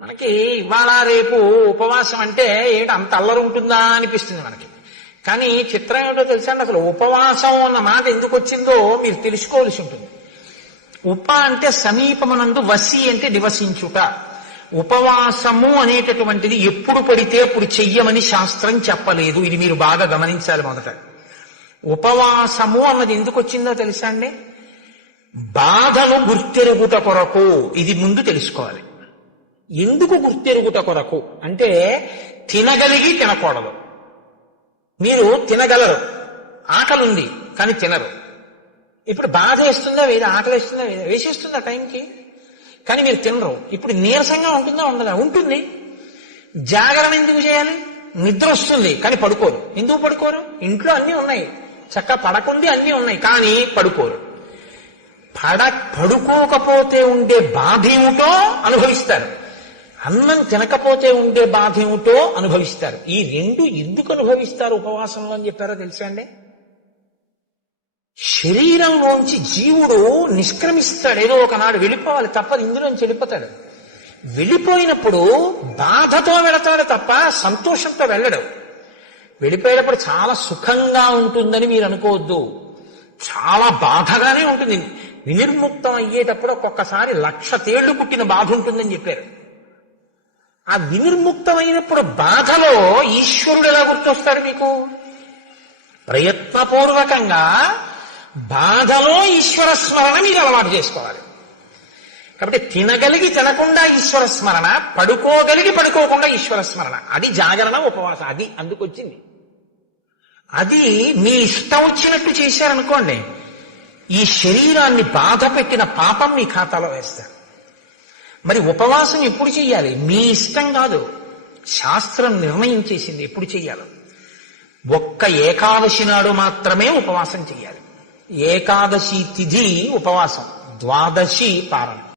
మనకి ఇవాళ రేపు ఉపవాసం అంటే ఏంటి? అంత అల్లరి ఉంటుందా అనిపిస్తుంది మనకి. కానీ చిత్రం ఏమిటో తెలుసా అండి? అసలు ఉపవాసం అన్న మాట ఎందుకు వచ్చిందో మీరు తెలుసుకోవాల్సి ఉంటుంది. ఉప అంటే సమీపమనందు వసి అంటే నివసించుట. ఉపవాసము అనేటటువంటిది ఎప్పుడు పడితే అప్పుడు చెయ్యమని శాస్త్రం చెప్పలేదు. ఇది మీరు బాగా గమనించాలి మొదట. ఉపవాసము అన్నది ఎందుకు వచ్చిందో తెలుసా అండి? బాధను గుర్తెరుగుట కొరకు. ఇది ముందు తెలుసుకోవాలి. ఎందుకు గుర్తెరుగుట కొరకు? అంటే తినగలిగి తినకూడదు. మీరు తినగలరు. ఆకలుంది కానీ తినరు. ఇప్పుడు బాధ వేస్తుందా వేది ఆకలి వేస్తుందా వేదా వేసేస్తుందా టైంకి? కానీ మీరు తినరు. ఇప్పుడు నీరసంగా ఉంటుందా ఉండదా? ఉంటుంది. జాగరణ ఎందుకు చేయాలి? నిద్ర వస్తుంది కానీ పడుకోరు. ఎందుకు పడుకోరు? ఇంట్లో అన్నీ ఉన్నాయి. చక్క పడకుంది అన్నీ ఉన్నాయి కానీ పడుకోరు. పడ పడుకోకపోతే ఉండే బాధ ఏమిటో అనుభవిస్తారు. అన్నం తినకపోతే ఉండే బాధ ఏమిటో అనుభవిస్తారు. ఈ రెండు ఎందుకు అనుభవిస్తారు ఉపవాసంలో అని చెప్పారో తెలుసా అండి? శరీరంలోంచి జీవుడు నిష్క్రమిస్తాడు. ఏదో ఒకనాడు వెళ్ళిపోవాలి తప్ప ఇందులోంచి వెళ్ళిపోతాడు. వెళ్ళిపోయినప్పుడు బాధతో వెళతాడు తప్ప సంతోషంతో వెళ్ళడు. వెళ్ళిపోయేటప్పుడు చాలా సుఖంగా ఉంటుందని మీరు అనుకోవద్దు. చాలా బాధగానే ఉంటుంది. వినిర్ముక్తం అయ్యేటప్పుడు ఒక్కొక్కసారి లక్ష తేళ్ళు పుట్టిన బాధ ఉంటుందని చెప్పారు. ఆ వినిర్ముక్తమైనప్పుడు బాధలో ఈశ్వరుడు ఎలా గుర్తొస్తాడు మీకు? ప్రయత్నపూర్వకంగా బాధలో ఈశ్వర స్మరణ మీరు అలవాటు చేసుకోవాలి. కాబట్టి తినగలిగి తినకుండా ఈశ్వర స్మరణ పడుకోగలిగి పడుకోకుండా ఈశ్వర స్మరణ. అది జాగరణ ఉపవాసం అది అందుకొచ్చింది. అది మీ ఇష్టం వచ్చినట్టు చేశారనుకోండి ఈ శరీరాన్ని బాధ పెట్టిన పాపం మీ ఖాతాలో వేస్తారు. మరి ఉపవాసం ఎప్పుడు చేయాలి మీ ఇష్టం కాదు. శాస్త్రం నిర్ణయం చేసింది ఎప్పుడు చేయాలి ఒక్క ఏకాదశి నాడు మాత్రమే ఉపవాసం చేయాలి ఏకాదశి తిథి ఉపవాసం. ద్వాదశి పారణ